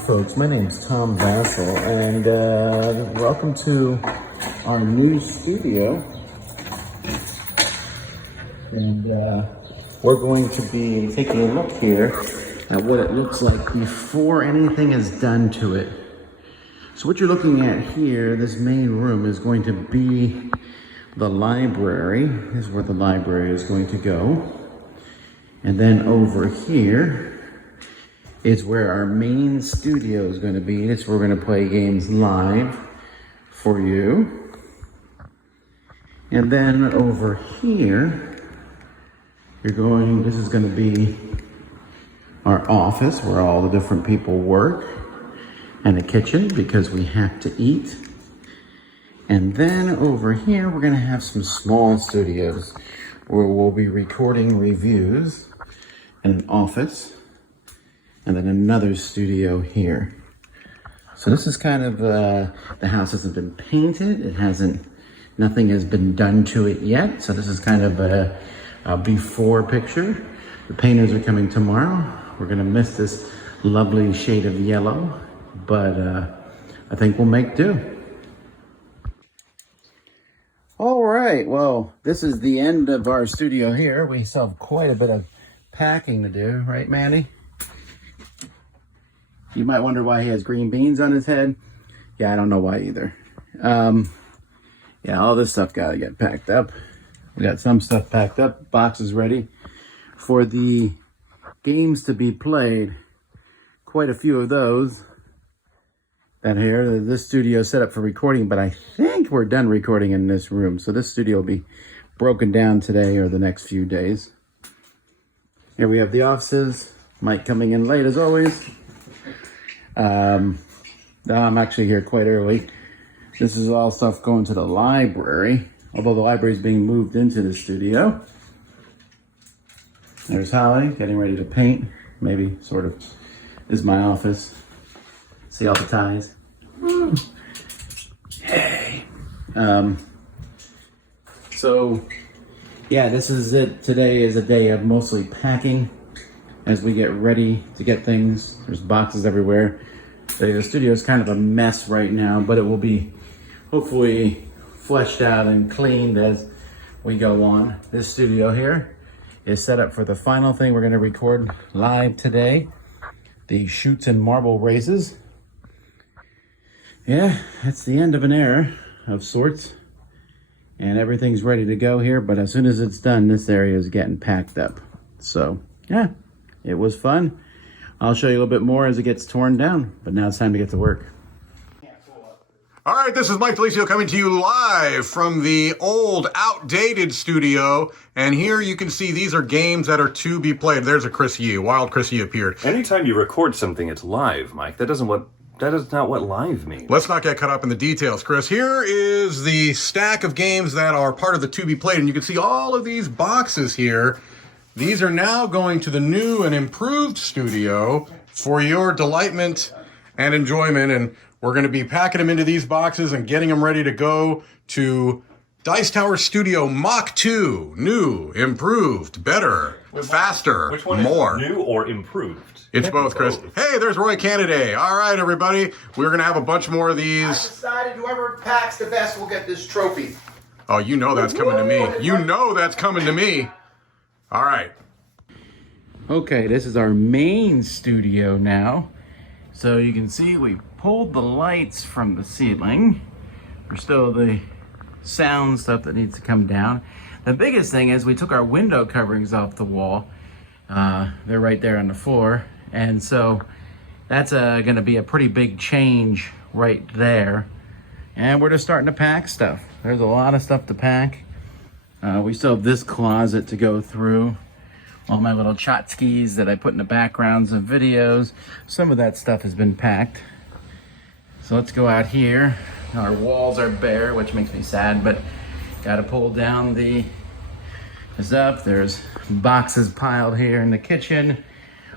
folks, my name's Tom Vassell, and welcome to our new studio. And we're going to be taking a look here at what it looks like before anything is done to it. So what you're looking at here, this main room, is going to be the library. This is where the library is going to go. And then over here is where our main studio is going to be. It's where we're going to play games live for you. And then over here, this is going to be our office where all the different people work, and the kitchen because we have to eat. And then over here, we're going to have some small studios where we'll be recording reviews, and an office, and then another studio here. So this is kind of, the house hasn't been painted. Nothing has been done to it yet. So this is kind of a before picture. The painters are coming tomorrow. We're gonna miss this lovely shade of yellow, but I think we'll make do. All right, well, this is the end of our studio here. We still have quite a bit of packing to do, right, Manny? You might wonder why he has green beans on his head. Yeah, I don't know why either. Yeah, all this stuff gotta get packed up. We got some stuff packed up, boxes ready for the games to be played. Quite a few of those. That here, this studio is set up for recording, but I think we're done recording in this room. So this studio will be broken down today or the next few days. Here we have the offices. Mike coming in late as always. I'm actually here quite early. This is all stuff going to the library, although the library is being moved into the studio. There's Holly getting ready to paint, maybe, sort of. This is my office. See all the ties? Woo. Hey. So, yeah, this is it. Today is a day of mostly packing as we get ready to get things. There's boxes everywhere. The studio is kind of a mess right now, but it will be hopefully fleshed out and cleaned as we go on. This studio here is set up for the final thing we're going to record live today. The Shoots and Marble races. Yeah, that's the end of an era of sorts. And everything's ready to go here, but as soon as it's done, this area is getting packed up. So, yeah, it was fun. I'll show you a little bit more as it gets torn down, but now it's time to get to work. All right, this is Mike Felicio coming to you live from the old, outdated studio. And here you can see these are games that are to be played. There's a Chris Yee. Wild Chris Yee appeared. Anytime you record something, it's live, Mike. That is not what live means. Let's not get caught up in the details, Chris. Here is the stack of games that are part of the to be played. And you can see all of these boxes here. These are now going to the new and improved studio for your delightment and enjoyment. And we're going to be packing them into these boxes and getting them ready to go to Dice Tower Studio Mach 2. New, improved, better, faster, Which one more. Is new or improved? It's both, Chris. Hey, there's Roy Canada. All right, everybody. We're going to have a bunch more of I these. decided whoever packs the best will get this trophy. Oh, you know that's coming to me. You know that's coming to me. All right. Okay, this is our main studio now. So you can see we pulled the lights from the ceiling. There's still the sound stuff that needs to come down. The biggest thing is we took our window coverings off the wall. They're right there on the floor. And so that's going to be a pretty big change right there. And we're just starting to pack stuff. There's a lot of stuff to pack. We still have this closet to go through. All my little tchotchkes that I put in the backgrounds of videos. Some of that stuff has been packed. So let's go out here. Our walls are bare, which makes me sad, but gotta pull down the up. There's boxes piled here in the kitchen.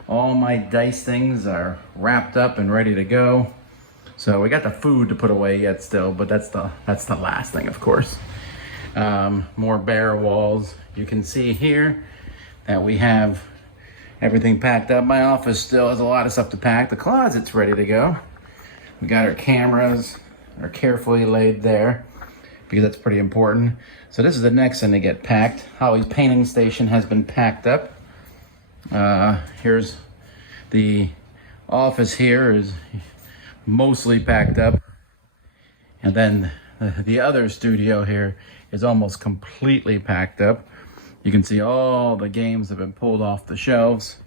All my dice things are wrapped up and ready to go. So we got the food to put away yet still, but that's the last thing, of course. More bare walls. You can see here that we have everything packed up. My office still has a lot of stuff to pack. The closet's ready to go. We got our cameras, are carefully laid there because that's pretty important. So this is the next thing to get packed. Holly's painting station has been packed up. Here's the office here is mostly packed up. And then the other studio here is almost completely packed up. You can see all the games have been pulled off the shelves.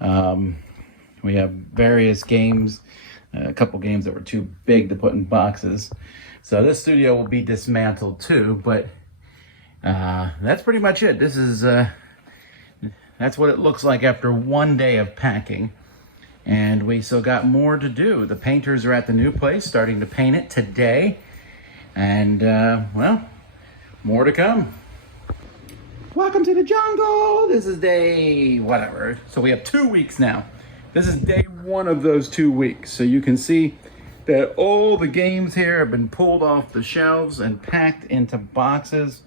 We have various games, a couple games that were too big to put in boxes. So this studio will be dismantled too, but that's pretty much it. This is, that's what it looks like after one day of packing. And we still got more to do. The painters are at the new place, starting to paint it today. And, well, more to come. Welcome to the jungle. This is day whatever. So we have 2 weeks now. This is day one of those 2 weeks. So you can see that all the games here have been pulled off the shelves and packed into boxes.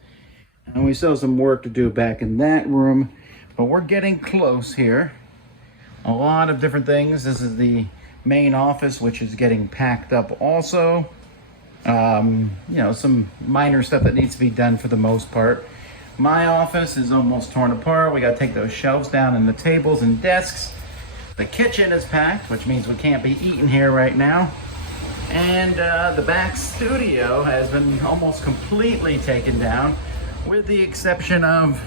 And we still have some work to do back in that room, but we're getting close here. A lot of different things. This is the main office, which is getting packed up also. You know, some minor stuff that needs to be done for the most part. My office is almost torn apart. We got to take those shelves down and the tables and desks. The kitchen is packed, which means we can't be eating here right now. And the back studio has been almost completely taken down, with the exception of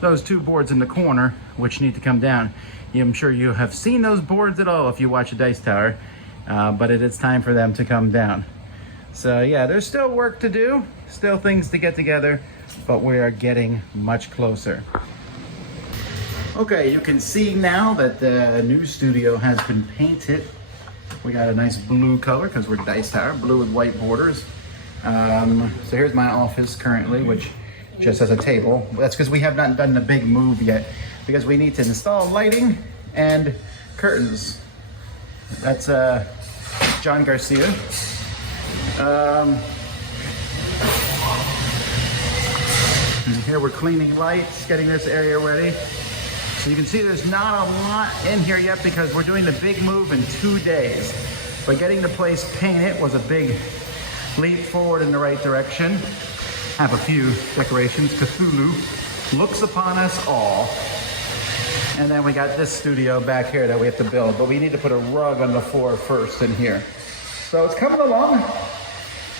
those two boards in the corner, which need to come down. I'm sure you have seen those boards at all if you watch a Dice Tower, but it is time for them to come down. So yeah, there's still work to do, still things to get together, but we are getting much closer. Okay, you can see now that the new studio has been painted. We got a nice blue color because we're Dice Tower, blue with white borders. So here's my office currently, which just has a table. That's because we have not done the big move yet, because we need to install lighting and curtains. That's John Garcia. And here we're cleaning lights, getting this area ready. So you can see there's not a lot in here yet because we're doing the big move in 2 days. But getting the place painted was a big leap forward in the right direction. Have a few decorations. Cthulhu looks upon us all. And then we got this studio back here that we have to build, but we need to put a rug on the floor first in here. So it's coming along.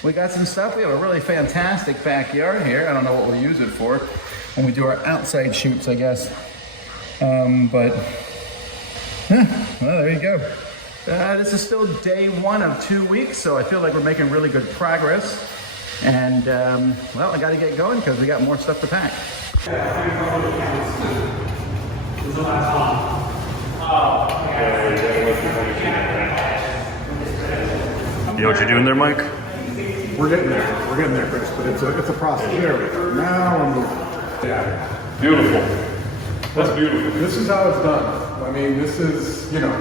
We got some stuff. We have a really fantastic backyard here. I don't know what we'll use it for when we do our outside shoots, I guess. Well, there you go. This is still day one of 2 weeks, so I feel like we're making really good progress. And, well, I got to get going because we got more stuff to pack. You know what you're doing there, Mike? We're getting there. We're getting there, Chris. But it's a process. There we go. Now we're moving. Yeah. Beautiful. That's beautiful. This is how it's done. I mean, this is, you know.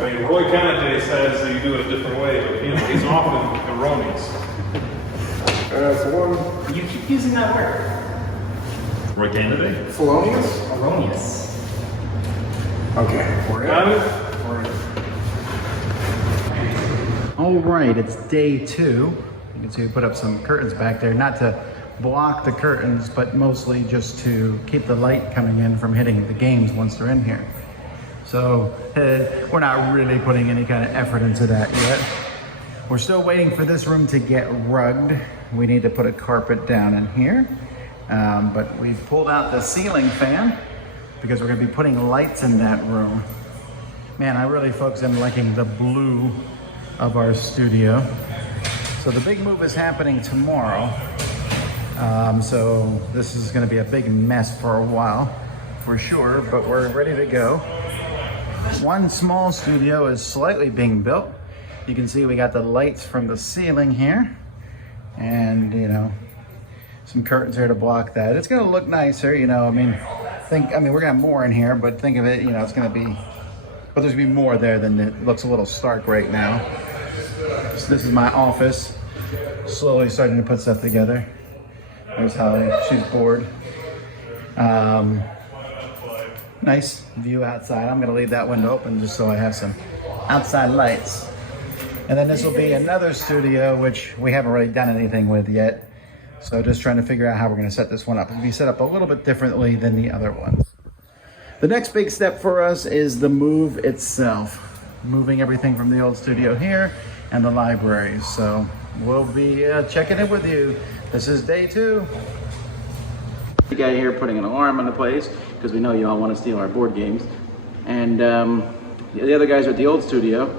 I mean, Roy Kennedy says that you do it a different way, but you know, he's often erroneous. So one. You keep using that word. Roy Kennedy? Felonious? Erroneous. Okay. We're Got in. it? We're in. All right, it's day two. You can see we put up some curtains back there, not to block the curtains, but mostly just to keep the light coming in from hitting the games once they're in here. So we're not really putting any kind of effort into that yet. We're still waiting for this room to get rugged. We need to put a carpet down in here. But we've pulled out the ceiling fan because we're gonna be putting lights in that room. Man, I really folks am liking the blue of our studio. So the big move is happening tomorrow. So this is gonna be a big mess for a while, for sure, but we're ready to go. One small studio is slightly being built. You can see we got the lights from the ceiling here, and you know, some curtains here to block that. It's gonna look nicer, you know. I mean, we're gonna have more in here, but think of it, you know, it's gonna be, but there's gonna be more there than it looks a little stark right now. So this is my office, slowly starting to put stuff together. There's Holly, she's bored. Nice view outside. I'm gonna leave that window open just so I have some outside lights. And then this will be another studio, which we haven't really done anything with yet. So just trying to figure out how we're gonna set this one up. It'll be set up a little bit differently than the other ones. The next big step for us is the move itself. Moving everything from the old studio here and the library. So we'll be checking in with you. This is day 2. The guy here putting an alarm into place because we know you all want to steal our board games. And the other guys are at the old studio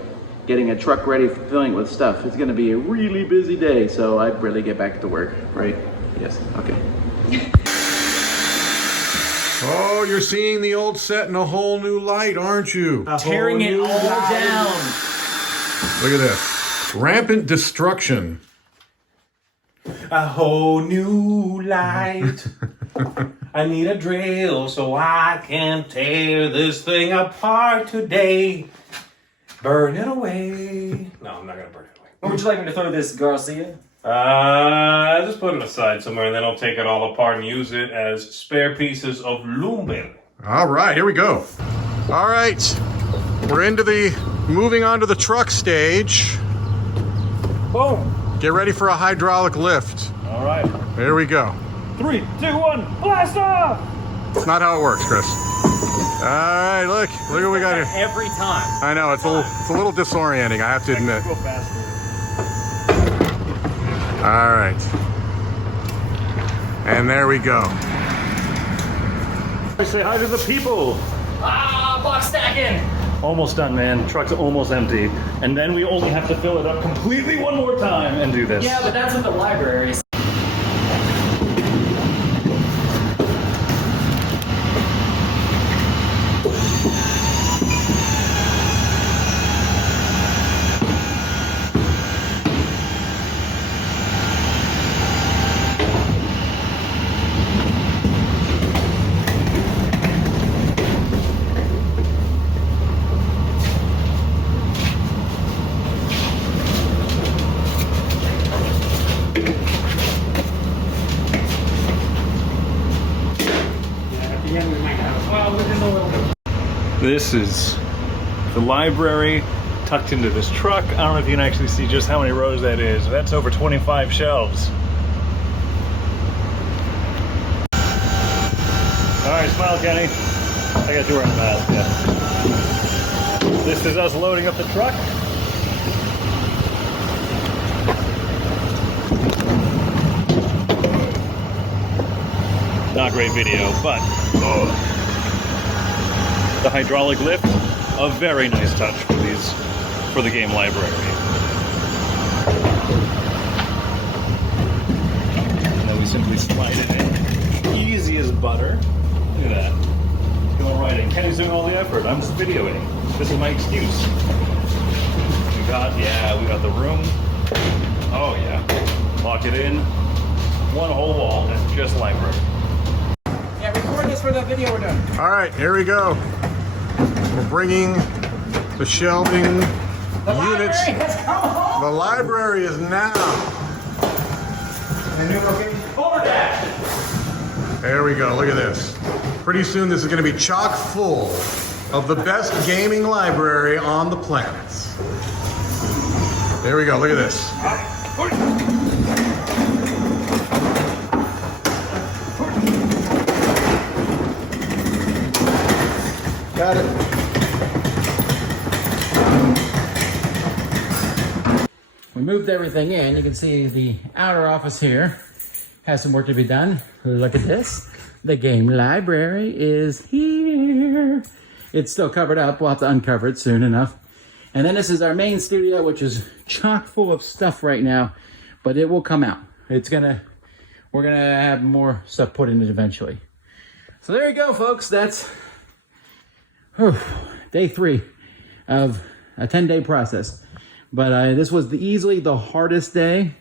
getting a truck ready, filling it with stuff. It's going to be a really busy day, so I'd really get back to work, right? Yes, okay. Oh, you're seeing the old set in a whole new light, aren't you? Tearing it all down. Look at this. Rampant destruction. A whole new light. I need a drill so I can tear this thing apart today. Burn it away. No, I'm not gonna burn it away. Where would you like me to throw this, Garcia? Just put it aside somewhere, and then I'll take it all apart and use it as spare pieces of lumber. All right, here we go. All right, we're moving on to the truck stage. Boom. Get ready for a hydraulic lift. All right. Here we go. 3, 2, 1, blast off! That's not how it works, Chris. All right, look what we got here. Every time. I know, it's a little disorienting, I have to admit. Go faster. All right. And there we go. Say hi to the people. Ah, box stacking. Almost done, man. Truck's almost empty. And then we only have to fill it up completely one more time and do this. Yeah, but that's in the library. This is the library tucked into this truck. I don't know if you can actually see just how many rows that is. That's over 25 shelves. All right, smile, Kenny. I got you wearing a mask, yeah. This is us loading up the truck. Not great video, but the hydraulic lift, a very nice touch for the game library. And then we simply slide it in, easy as butter. Look at that, it's going right in. Kenny's doing all the effort. I'm just videoing. This is my excuse. We got the room. Oh yeah, lock it in. One whole wall, and just library. Yeah, record this for the video we're doing. All right, here we go. We're bringing the shelving units. The library is now. Over that. There we go, look at this. Pretty soon this is gonna be chock full of the best gaming library on the planet. There we go, look at this. Got it. We moved everything in. You can see the outer office here has some work to be done. Look at this. The game library is here. It's still covered up. We'll have to uncover it soon enough. And then this is our main studio, which is chock full of stuff right now, but it will come out. We're gonna have more stuff put in it eventually. So there you go, folks. That's day 3 of a 10-day process. But this was easily the hardest day,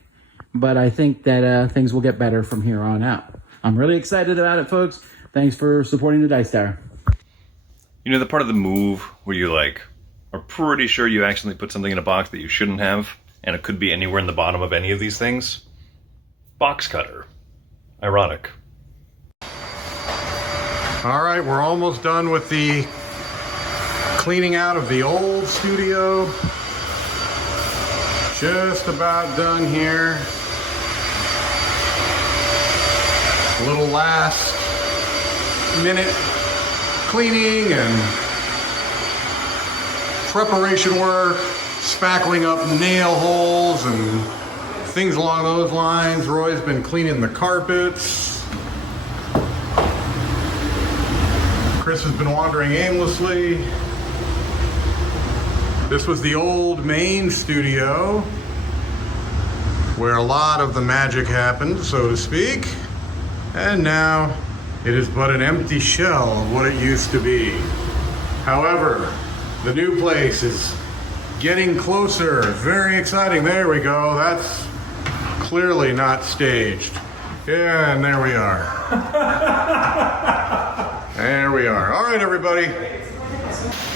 but I think that things will get better from here on out. I'm really excited about it, folks. Thanks for supporting the Dice Tower. You know the part of the move where you are pretty sure you accidentally put something in a box that you shouldn't have, and it could be anywhere in the bottom of any of these things? Box cutter. Ironic. All right, we're almost done with the cleaning out of the old studio. Just about done here. A little last minute cleaning and preparation work, spackling up nail holes and things along those lines. Roy's been cleaning the carpets. Chris has been wandering aimlessly. This was the old main studio where a lot of the magic happened, so to speak. And now it is but an empty shell of what it used to be. However, the new place is getting closer. Very exciting. There we go. That's clearly not staged. Yeah, and there we are. There we are. All right, everybody.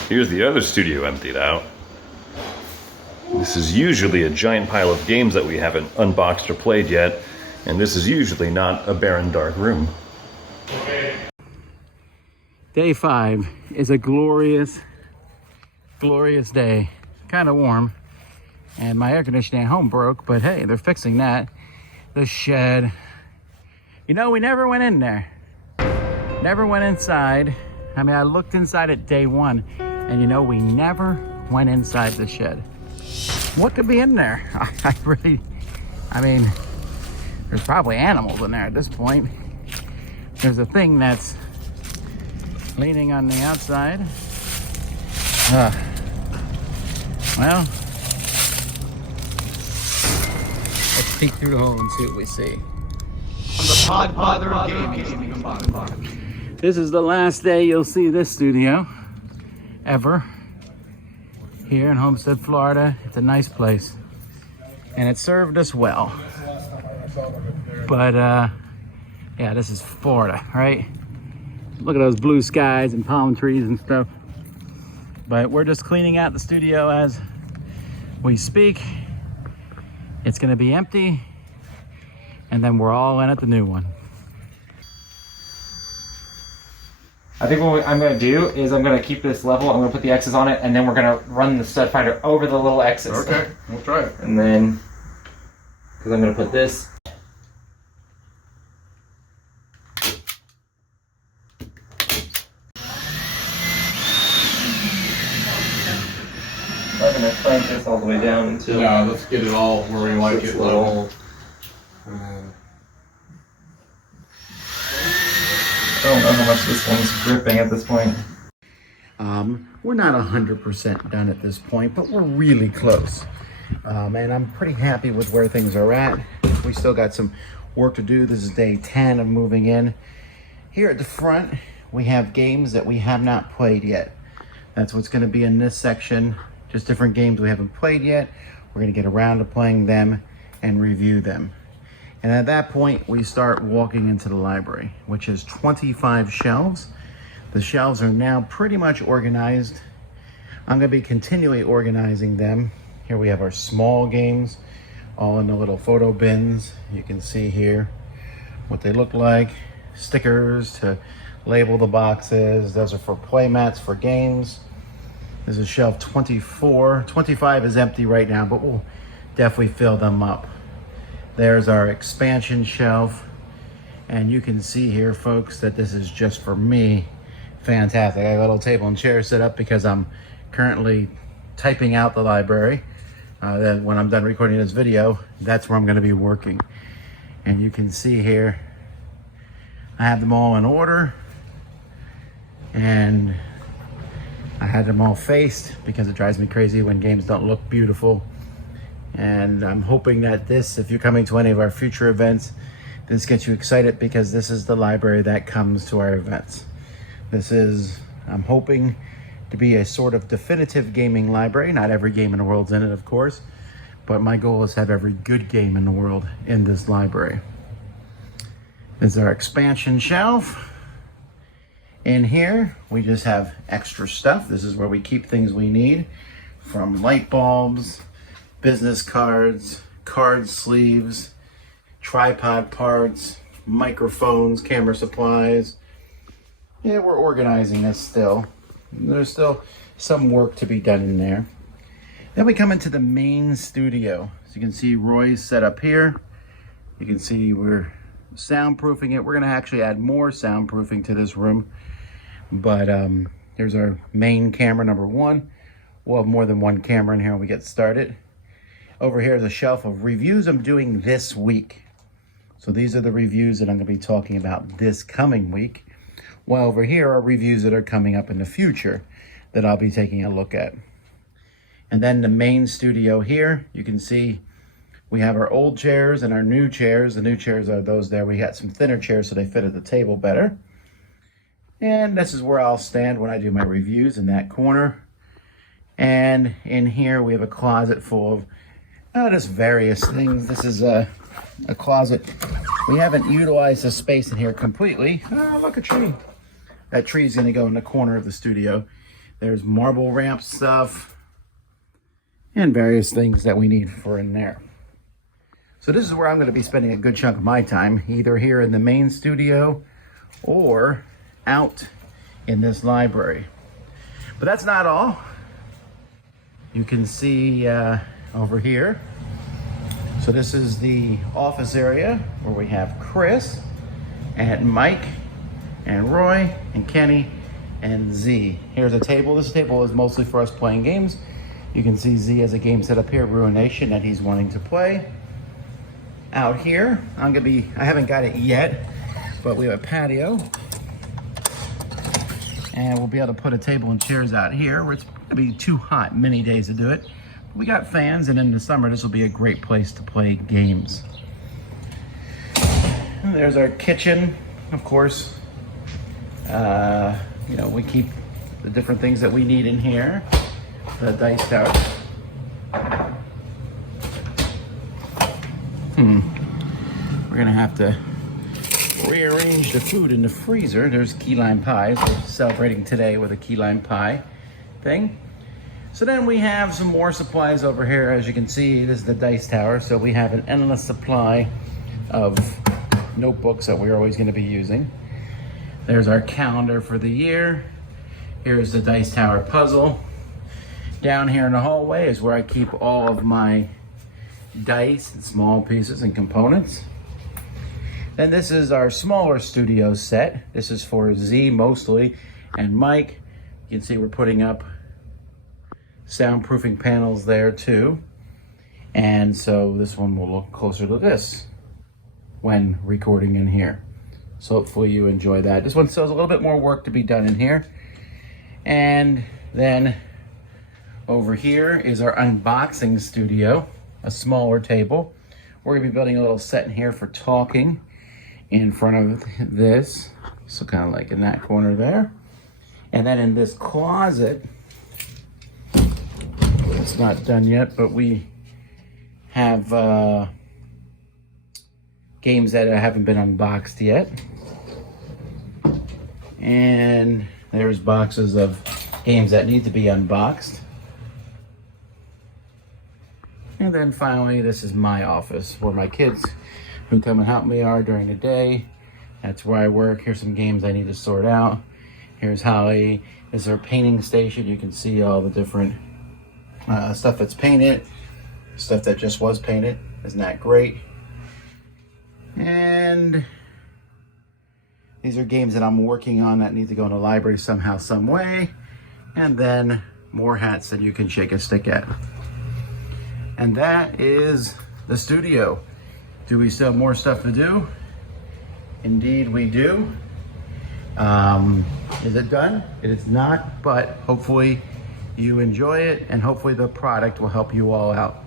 Here's the other studio emptied out. This is usually a giant pile of games that we haven't unboxed or played yet, and this is usually not a barren, dark room. Day 5 is a glorious, glorious day. Kind of warm, and my air conditioning at home broke, but hey, they're fixing that. The shed. You know, we never went in there. Never went inside. I mean, I looked inside at day 1, and you know, we never went inside the shed. What could be in there? I mean, there's probably animals in there at this point. There's a thing that's leaning on the outside. Well, let's peek through the hole and see what we see. This is the last day you'll see this studio ever here in Homestead, Florida. It's a nice place and it served us well. But yeah, this is Florida, right? Look at those blue skies and palm trees and stuff. But we're just cleaning out the studio as we speak. It's gonna be empty, and then we're all in at the new one. I think what I'm going to do is I'm going to keep this level, I'm going to put the X's on it, and then we're going to run the stud finder over the little X's. Okay, we'll try it. And then, because I'm going to put this. I'm going to crank this all the way down until... Yeah, let's get it all where we like it. Little. I don't know how much this one's gripping at this point. We're not 100% done at this point, but we're really close. And I'm pretty happy with where things are at. We still got some work to do. This is day 10 of moving in. Here at the front, we have games that we have not played yet. That's what's going to be in this section. Just different games we haven't played yet. We're going to get around to playing them and review them. And at that point, we start walking into the library, which is 25 shelves. The shelves are now pretty much organized. I'm gonna be continually organizing them. Here we have our small games, all in the little photo bins. You can see here what they look like. Stickers to label the boxes. Those are for play mats for games. This is shelf 24. 25 is empty right now, but we'll definitely fill them up. There's our expansion shelf. And you can see here, folks, that this is just for me. Fantastic. I got a little table and chair set up because I'm currently typing out the library. Then when I'm done recording this video, that's where I'm going to be working. And you can see here, I have them all in order. And I had them all faced because it drives me crazy when games don't look beautiful. And I'm hoping that this, if you're coming to any of our future events, this gets you excited because this is the library that comes to our events. This is, I'm hoping, to be a sort of definitive gaming library. Not every game in the world's in it, of course, but my goal is to have every good game in the world in this library. This is our expansion shelf. In here, we just have extra stuff. This is where we keep things we need, from light bulbs, business cards, card sleeves, tripod parts, microphones, camera supplies, Yeah, we're organizing this still. There's still some work to be done in there. Then we come into the main studio. So you can see Roy's set up here. You can see we're soundproofing it. We're gonna actually add more soundproofing to this room. But here's our main camera number one. We'll have more than one camera in here when we get started. Over here is a shelf of reviews I'm doing this week. So these are the reviews that I'm gonna be talking about this coming week. While over here are reviews that are coming up in the future that I'll be taking a look at. And then the main studio here, you can see we have our old chairs and our new chairs. The new chairs are those there. We got some thinner chairs so they fit at the table better. And this is where I'll stand when I do my reviews, in that corner. And in here we have a closet full of just various things. This is a closet. We haven't utilized the space in here completely. Oh, look, a tree. That tree is gonna go in the corner of the studio. There's marble ramp stuff and various things that we need for in there. So this is where I'm gonna be spending a good chunk of my time, either here in the main studio or out in this library. But that's not all. You can see over here. So this is the office area where we have Chris and Mike and Roy and Kenny and Z. Here's a table. This table is mostly for us playing games. You can see Z has a game set up here, Ruination, that he's wanting to play. Out here, I haven't got it yet, but we have a patio. And we'll be able to put a table and chairs out here where it's gonna be too hot many days to do it. We got fans, and in the summer, this will be a great place to play games. And there's our kitchen, of course. You know, we keep the different things that we need in here. The dice tower. We're gonna have to rearrange the food in the freezer. There's key lime pies. We're celebrating today with a key lime pie thing. So then we have some more supplies over here. As you can see, this is the dice tower. So we have an endless supply of notebooks that we're always gonna be using. There's our calendar for the year. Here's the dice tower puzzle. Down here in the hallway is where I keep all of my dice and small pieces and components. Then this is our smaller studio set. This is for Z mostly, and Mike. You can see we're putting up soundproofing panels there too. And so this one will look closer to this when recording in here. So hopefully you enjoy that. This one still has a little bit more work to be done in here. And then over here is our unboxing studio, a smaller table. We're gonna be building a little set in here for talking in front of this. So kind of like in that corner there. And then in this closet, it's not done yet, but we have games that haven't been unboxed yet. And there's boxes of games that need to be unboxed. And then finally, this is my office where my kids who come and help me are during the day. That's where I work. Here's some games I need to sort out. Here's Holly. This is our painting station. You can see all the different stuff that's painted, stuff that just was painted. Isn't that great? And these are games that I'm working on that need to go in the library somehow, some way. And then more hats that you can shake a stick at. And that is the studio. Do we still have more stuff to do? Indeed we do. Is it done? It is not, but hopefully you enjoy it, and hopefully the product will help you all out.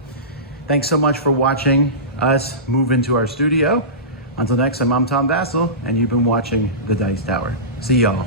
Thanks so much for watching us move into our studio. Until next time, I'm Tom Vassell, and you've been watching The Dice Tower. See y'all.